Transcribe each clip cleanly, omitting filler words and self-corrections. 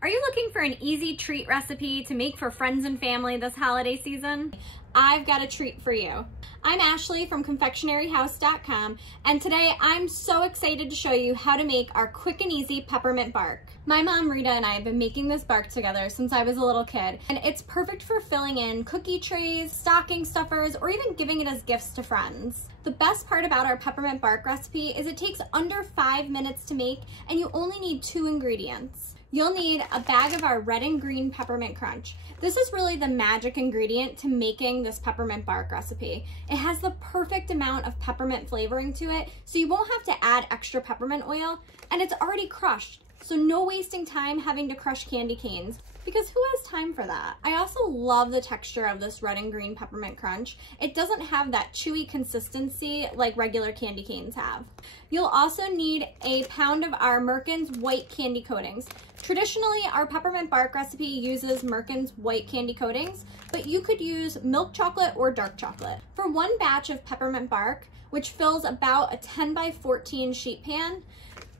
Are you looking for an easy treat recipe to make for friends and family this holiday season? I've got a treat for you. I'm Ashley from confectionaryhouse.com, and today I'm so excited to show you how to make our quick and easy peppermint bark. My mom Rita and I have been making this bark together since I was a little kid, and it's perfect for filling in cookie trays, stocking stuffers, or even giving it as gifts to friends. The best part about our peppermint bark recipe is it takes under 5 minutes to make, and you only need 2 ingredients. You'll need a bag of our red and green peppermint crunch. This is really the magic ingredient to making this peppermint bark recipe. It has the perfect amount of peppermint flavoring to it, so you won't have to add extra peppermint oil, and it's already crushed, so no wasting time having to crush candy canes, because who has time for that? I also love the texture of this red and green peppermint crunch. It doesn't have that chewy consistency like regular candy canes have. You'll also need a pound of our Merckens white candy coatings. Traditionally, our peppermint bark recipe uses Merckens white candy coatings, but you could use milk chocolate or dark chocolate. For one batch of peppermint bark, which fills about a 10 by 14 sheet pan,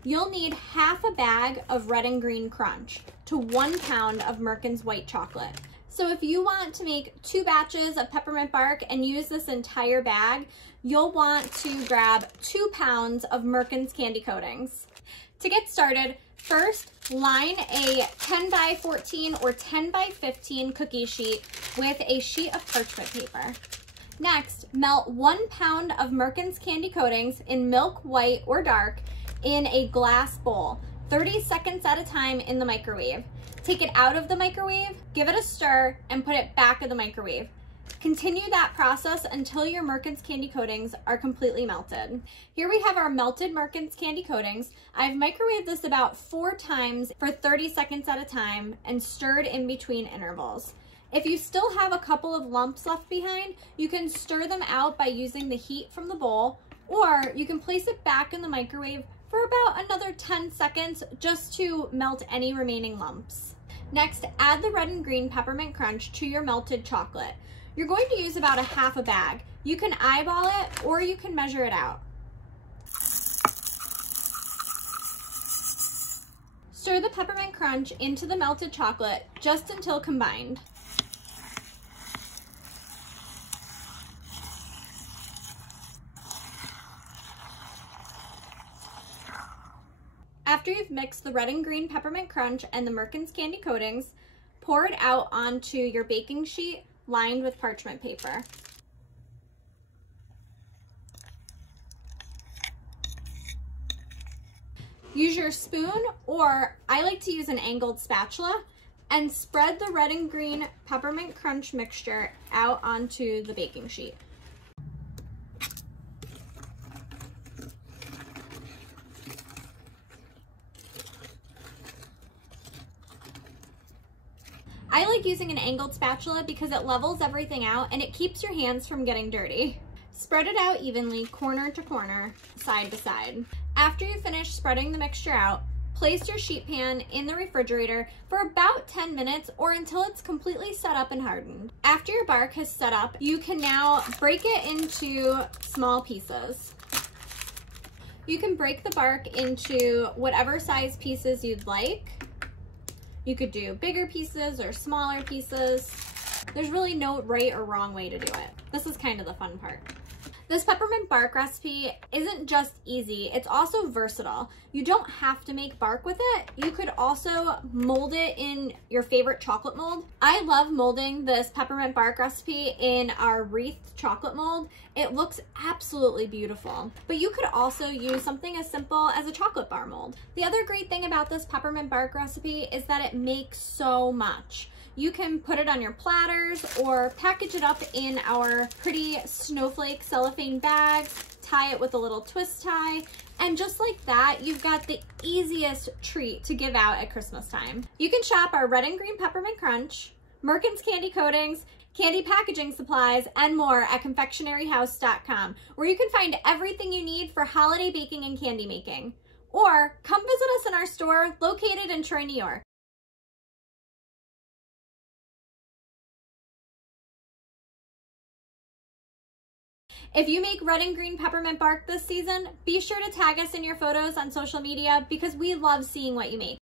you'll need half a bag of red and green crunch to 1 pound of Merckens white chocolate. So if you want to make 2 batches of peppermint bark and use this entire bag, you'll want to grab 2 pounds of Merckens Candy Coatings. To get started, first line a 10 by 14 or 10 by 15 cookie sheet with a sheet of parchment paper. Next, melt 1 pound of Merckens Candy Coatings in milk, white, or dark in a glass bowl, 30 seconds at a time in the microwave. Take it out of the microwave, give it a stir, and put it back in the microwave. Continue that process until your Merckens Candy Coatings are completely melted. Here we have our melted Merckens Candy Coatings. I've microwaved this about 4 times for 30 seconds at a time and stirred in between intervals. If you still have a couple of lumps left behind, you can stir them out by using the heat from the bowl, or you can place it back in the microwave for about another 10 seconds just to melt any remaining lumps. Next, add the red and green peppermint crunch to your melted chocolate. You're going to use about a half a bag. You can eyeball it or you can measure it out. Stir the peppermint crunch into the melted chocolate just until combined. After you've mixed the red and green peppermint crunch and the Merckens Candy Coatings, pour it out onto your baking sheet lined with parchment paper. Use your spoon, or I like to use an angled spatula, and spread the red and green peppermint crunch mixture out onto the baking sheet. I like using an angled spatula because it levels everything out and it keeps your hands from getting dirty. Spread it out evenly, corner to corner, side to side. After you finish spreading the mixture out, place your sheet pan in the refrigerator for about 10 minutes or until it's completely set up and hardened. After your bark has set up, you can now break it into small pieces. You can break the bark into whatever size pieces you'd like. You could do bigger pieces or smaller pieces. There's really no right or wrong way to do it. This is kind of the fun part. This peppermint bark recipe isn't just easy, it's also versatile. You don't have to make bark with it. You could also mold it in your favorite chocolate mold. I love molding this peppermint bark recipe in our wreathed chocolate mold. It looks absolutely beautiful. But you could also use something as simple as a chocolate bar mold. The other great thing about this peppermint bark recipe is that it makes so much. You can put it on your platters or package it up in our pretty snowflake cellophane bags, tie it with a little twist tie, and just like that, you've got the easiest treat to give out at Christmas time. You can shop our red and green peppermint crunch, Merckens Candy Coatings, candy packaging supplies, and more at confectionaryhouse.com, where you can find everything you need for holiday baking and candy making. Or come visit us in our store located in Troy, New York. If you make red and green peppermint bark this season, be sure to tag us in your photos on social media because we love seeing what you make.